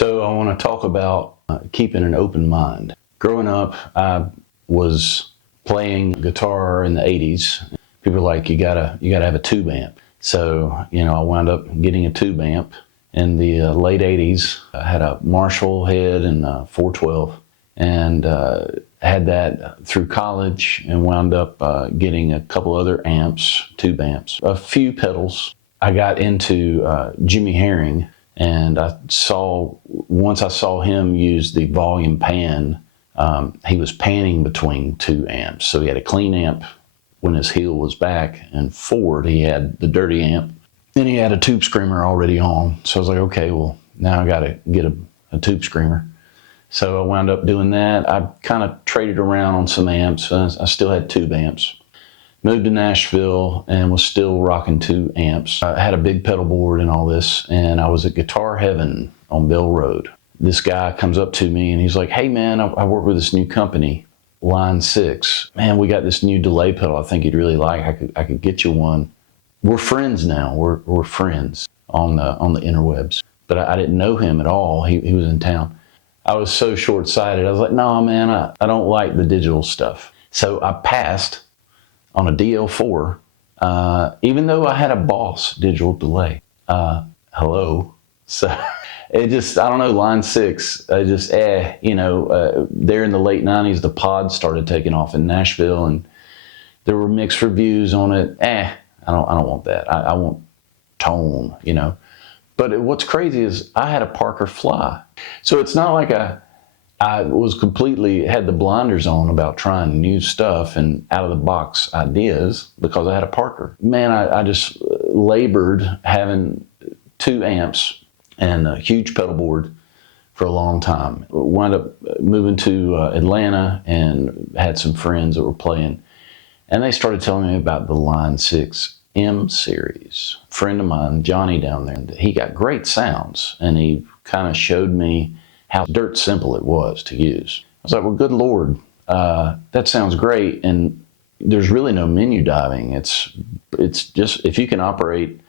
So I want to talk about keeping an open mind. Growing up, I was playing guitar in the 80s. People were like, you gotta have a tube amp. So, I wound up getting a tube amp in the late 80s. I had a Marshall head and a 412, and had that through college, and wound up getting a couple other amps, tube amps, a few pedals. I got into Jimmy Herring, and once I saw him use the volume pan, he was panning between two amps. So he had a clean amp when his heel was back, and forward he had the dirty amp. Then he had a tube screamer already on. So I was like, okay, well, now I got to get a tube screamer. So I wound up doing that. I kind of traded around on some amps. I still had tube amps. Moved to Nashville and was still rocking two amps. I had a big pedal board and all this, and I was at Guitar Heaven on Bell Road. This guy comes up to me and he's like, hey man, I work with this new company, Line 6. Man, we got this new delay pedal I think you'd really like. I could get you one. We're friends now. We're friends on the interwebs. But I didn't know him at all. He was in town. I was so short-sighted. I was like, no, man, I don't like the digital stuff. So I passed on a DL4, even though I had a Boss digital delay. Hello. So it just, I don't know, Line 6, there in the late 90s, the pod started taking off in Nashville, and there were mixed reviews on it. I don't want that. I want tone, But what's crazy is I had a Parker Fly. So it's not like I was completely, had the blinders on about trying new stuff and out of the box ideas because I had a Parker. Man, I just labored having two amps and a huge pedal board for a long time. Wound up moving to Atlanta and had some friends that were playing, and they started telling me about the Line 6 M series. A friend of mine, Johnny down there, he got great sounds, and he kind of showed me how dirt simple it was to use. I was like, well, good Lord, that sounds great, and there's really no menu diving. It's just, if you can operate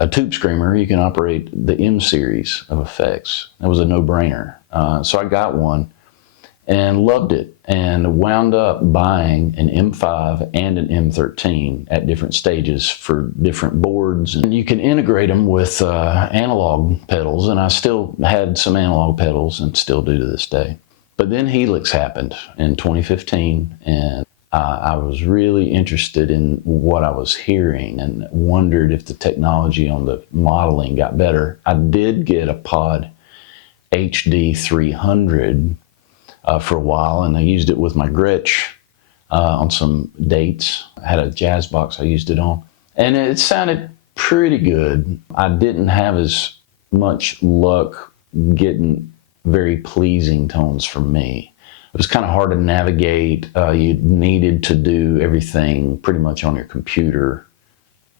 a tube screamer, you can operate the M series of effects. That was a no-brainer. So I got one and loved it, and wound up buying an M5 and an M13 at different stages for different boards. And you can integrate them with analog pedals, and I still had some analog pedals and still do to this day. But then Helix happened in 2015, and I was really interested in what I was hearing and wondered if the technology on the modeling got better. I did get a Pod HD 300 for a while, and I used it with my Gretsch on some dates. I had a jazz box I used it on, and it sounded pretty good. I didn't have as much luck getting very pleasing tones for me. It was kind of hard to navigate. You needed to do everything pretty much on your computer.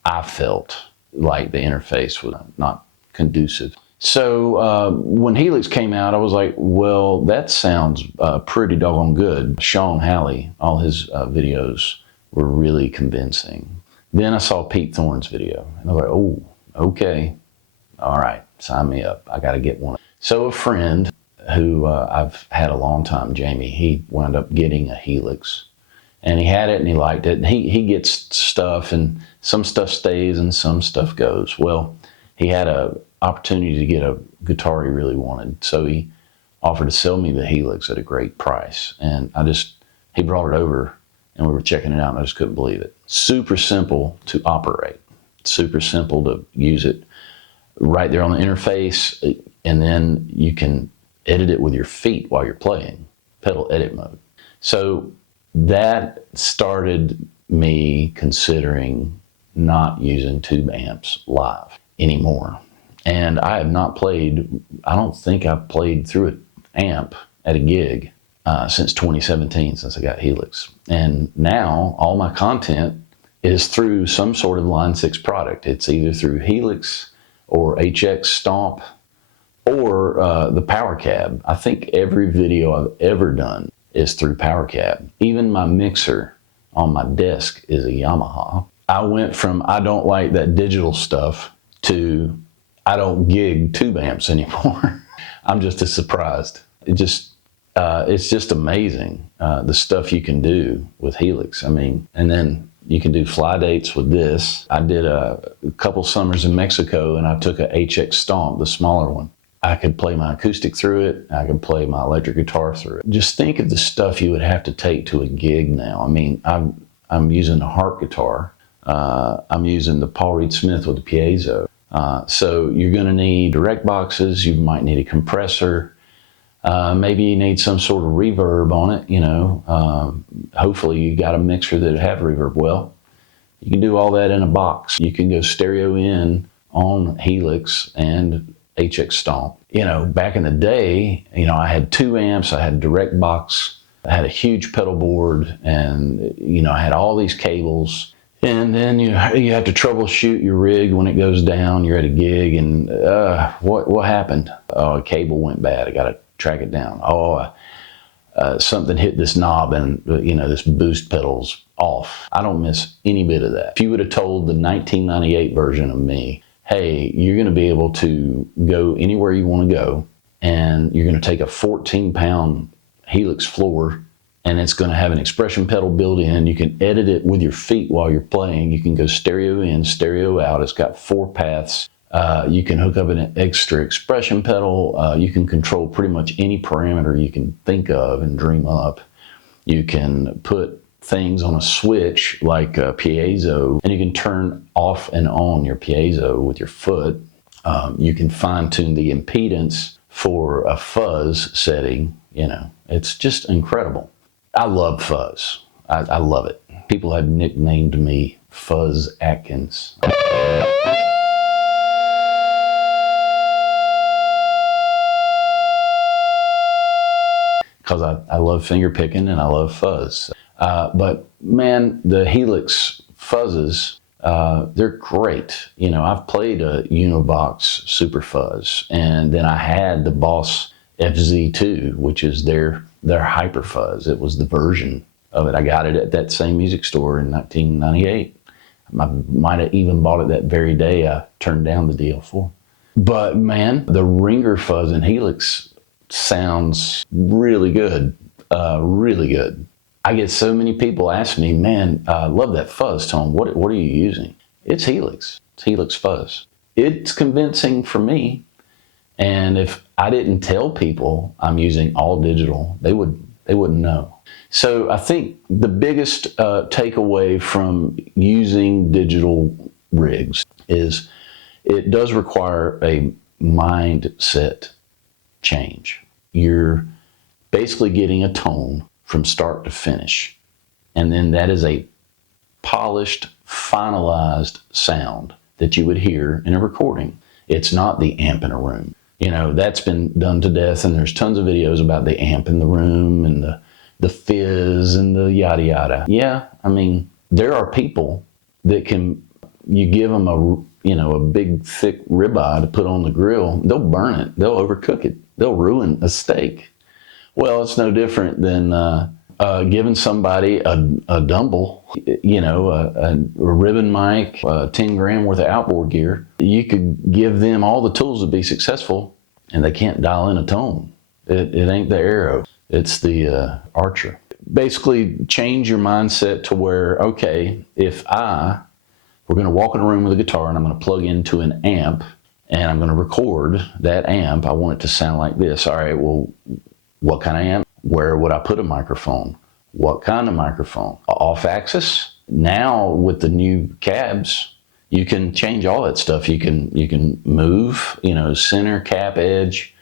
I felt like the interface was not conducive. So when Helix came out, I was like, well, that sounds pretty doggone good. Sean Halley, all his videos were really convincing. Then I saw Pete Thorne's video, and I was like, oh, okay. All right, sign me up. I got to get one. So a friend who I've had a long time, Jamie, he wound up getting a Helix. And he had it and he liked it. And he gets stuff, and some stuff stays and some stuff goes. Well, he had a opportunity to get a guitar he really wanted, so he offered to sell me the Helix at a great price, and he brought it over and we were checking it out, and I just couldn't believe it. Super simple to operate, super simple to use it right there on the interface, and then you can edit it with your feet while you're playing, pedal edit mode. So that started me considering not using tube amps live anymore. And I have not played, I don't think I've played through an amp at a gig since 2017, since I got Helix. And now all my content is through some sort of Line 6 product. It's either through Helix or HX Stomp or the Power Cab. I think every video I've ever done is through Power Cab. Even my mixer on my desk is a Yamaha. I went from I don't like that digital stuff to I don't gig tube amps anymore. I'm just as surprised. It's just amazing, the stuff you can do with Helix. I mean, and then you can do fly dates with this. I did a couple summers in Mexico, and I took a HX Stomp, the smaller one. I could play my acoustic through it. I could play my electric guitar through it. Just think of the stuff you would have to take to a gig now. I mean, I'm using a harp guitar. I'm using the Paul Reed Smith with the piezo. So you're going to need direct boxes. You might need a compressor. Maybe you need some sort of reverb on it, you know. Hopefully you got a mixer that have reverb. Well, you can do all that in a box. You can go stereo in on Helix and HX Stomp. You know, back in the day, you know, I had 2 amps, I had a direct box, I had a huge pedal board, and, you know, I had all these cables. And then you have to troubleshoot your rig when it goes down. You're at a gig, and what happened? Oh, a cable went bad. I got to track it down. Oh, something hit this knob, and you know, this boost pedal's off. I don't miss any bit of that. If you would have told the 1998 version of me, hey, you're going to be able to go anywhere you want to go, and you're going to take a 14-pound Helix floor, and it's going to have an expression pedal built in. You can edit it with your feet while you're playing. You can go stereo in, stereo out. It's got 4 paths. You can hook up an extra expression pedal. You can control pretty much any parameter you can think of and dream up. You can put things on a switch like a piezo, and you can turn off and on your piezo with your foot. You can fine tune the impedance for a fuzz setting. You know, it's just incredible. I love fuzz. I love it. People have nicknamed me Fuzz Atkins. Because I love finger picking and I love fuzz. But man, the Helix fuzzes, they're great. You know, I've played a Univox Super Fuzz, and then I had the Boss FZ2, which is their Hyper Fuzz. It was the version of it. I got it at that same music store in 1998. I might have even bought it that very day I turned down the deal for. But man, the Ringer Fuzz in Helix sounds really good, really good. I get so many people ask me, man, I love that fuzz tone. What are you using? It's Helix. It's Helix Fuzz. It's convincing for me. And if I didn't tell people I'm using all digital, they wouldn't know. So I think the biggest takeaway from using digital rigs is it does require a mindset change. You're basically getting a tone from start to finish. And then that is a polished, finalized sound that you would hear in a recording. It's not the amp in a room. You know, that's been done to death, and there's tons of videos about the amp in the room and the fizz and the yada yada. Yeah, I mean, there are people that you give them a big thick ribeye to put on the grill, they'll burn it, they'll overcook it, they'll ruin a steak. Well, it's no different than giving somebody a Dumble, a ribbon mic, 10 grand worth of outboard gear. You could give them all the tools to be successful, and they can't dial in a tone. It ain't the Arrow, it's the Archer. Basically, change your mindset to where, okay, if we're going to walk in a room with a guitar and I'm going to plug into an amp and I'm going to record that amp, I want it to sound like this. All right, well, what kind of amp? Where would I put a microphone? What kind of microphone? Off axis? Now with the new cabs, you can change all that stuff. You can move, center, cap, edge,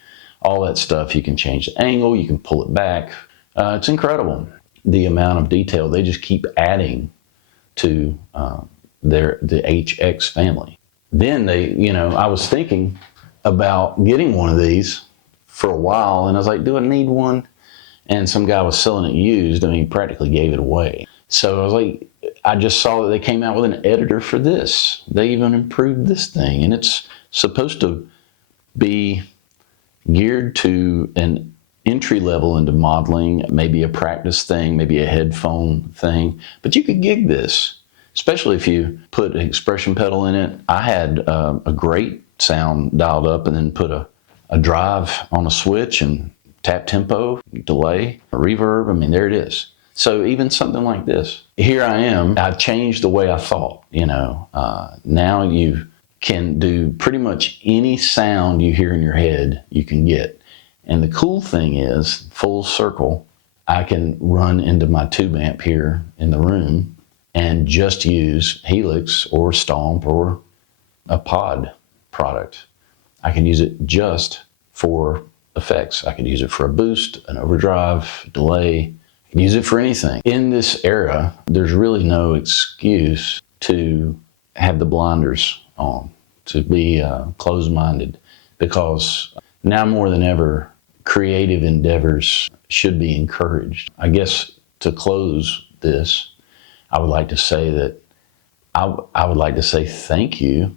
all that stuff. You can change the angle. You can pull it back. It's incredible, the amount of detail they just keep adding to the HX family. Then I was thinking about getting one of these for a while, and I was like, do I need one? And some guy was selling it used. I mean, practically gave it away. So I was like, I just saw that they came out with an editor for this. They even improved this thing, and it's supposed to be geared to an entry level into modeling, maybe a practice thing, maybe a headphone thing. But you could gig this, especially if you put an expression pedal in it. I had a great sound dialed up and then put a a drive on a switch and tap tempo, delay, reverb. I mean, there it is. So even something like this, here I am, I've changed the way I thought, now you can do pretty much any sound you hear in your head, you can get. And the cool thing is, full circle, I can run into my tube amp here in the room and just use Helix or Stomp or a pod product. I can use it just for effects. I could use it for a boost, an overdrive, delay. I can use it for anything. In this era, there's really no excuse to have the blinders on, to be closed-minded, because now more than ever, creative endeavors should be encouraged. I guess to close this, I would like to say that I would like to say thank you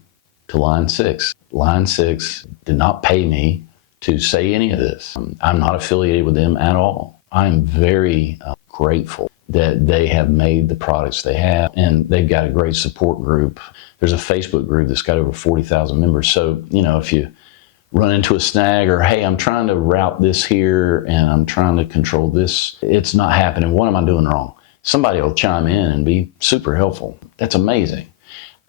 to Line 6. Line 6 did not pay me to say any of this. I'm not affiliated with them at all. I'm very grateful that they have made the products they have, and they've got a great support group. There's a Facebook group that's got over 40,000 members. So, if you run into a snag, or, hey, I'm trying to route this here and I'm trying to control this, it's not happening. What am I doing wrong? Somebody will chime in and be super helpful. That's amazing.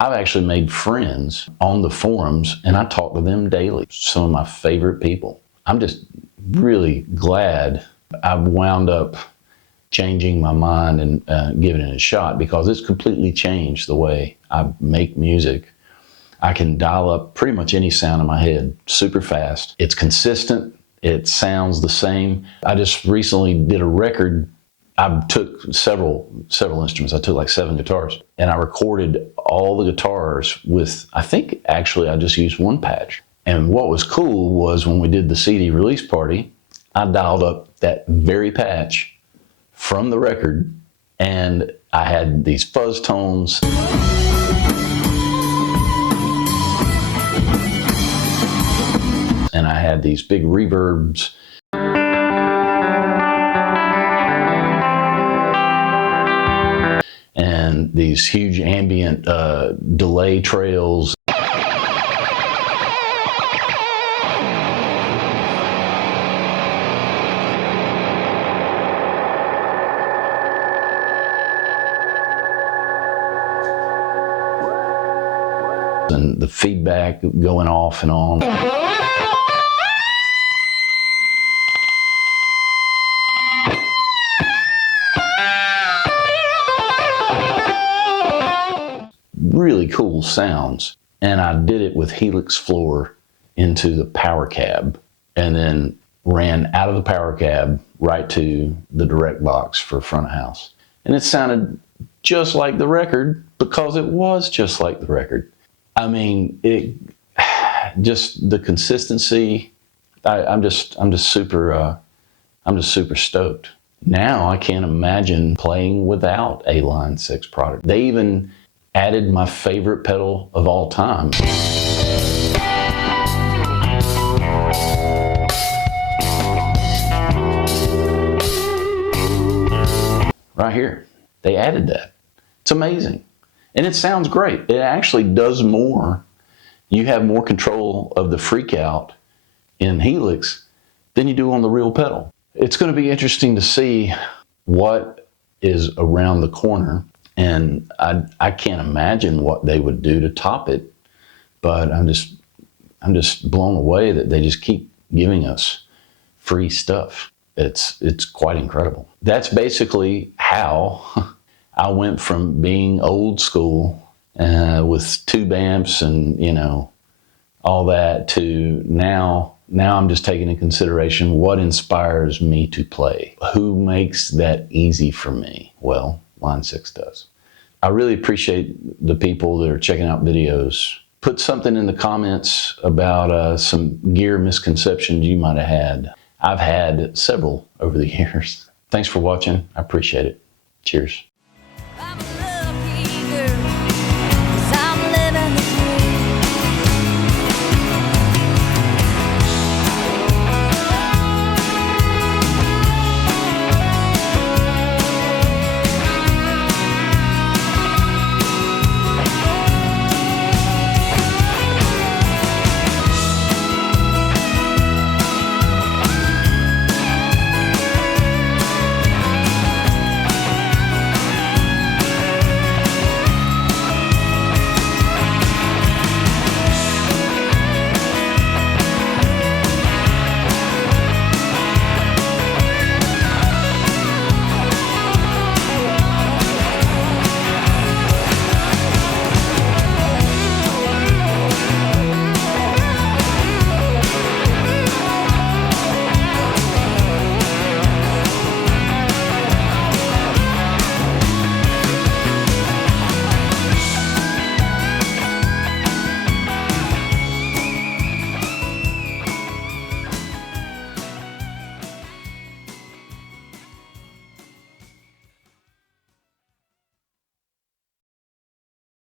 I've actually made friends on the forums, and I talk to them daily. Some of my favorite people. I'm just really glad I've wound up changing my mind and giving it a shot, because it's completely changed the way I make music. I can dial up pretty much any sound in my head super fast. It's consistent. It sounds the same. I just recently did a record. I took several instruments. I took like 7 guitars, and I recorded all the guitars with, I think actually I just used one patch. And what was cool was when we did the CD release party, I dialed up that very patch from the record, and I had these fuzz tones. And I had these big reverbs. And these huge ambient delay trails. And the feedback going off and on. Really cool sounds. And I did it with Helix floor into the power cab, and then ran out of the power cab right to the direct box for front of house. And it sounded just like the record, because it was just like the record. I mean, just the consistency. I'm just super stoked. Now I can't imagine playing without a Line 6 product. They even added my favorite pedal of all time. Right here, they added that. It's amazing. And it sounds great. It actually does more. You have more control of the freak out in Helix than you do on the real pedal. It's going to be interesting to see what is around the corner. And I can't imagine what they would do to top it, but I'm just blown away that they just keep giving us free stuff. It's quite incredible. That's basically how I went from being old school with tube amps and all that, to now I'm just taking into consideration what inspires me to play. Who makes that easy for me? Well, Line 6 does. I really appreciate the people that are checking out videos. Put something in the comments about some gear misconceptions you might have had. I've had several over the years. Thanks for watching. I appreciate it. Cheers.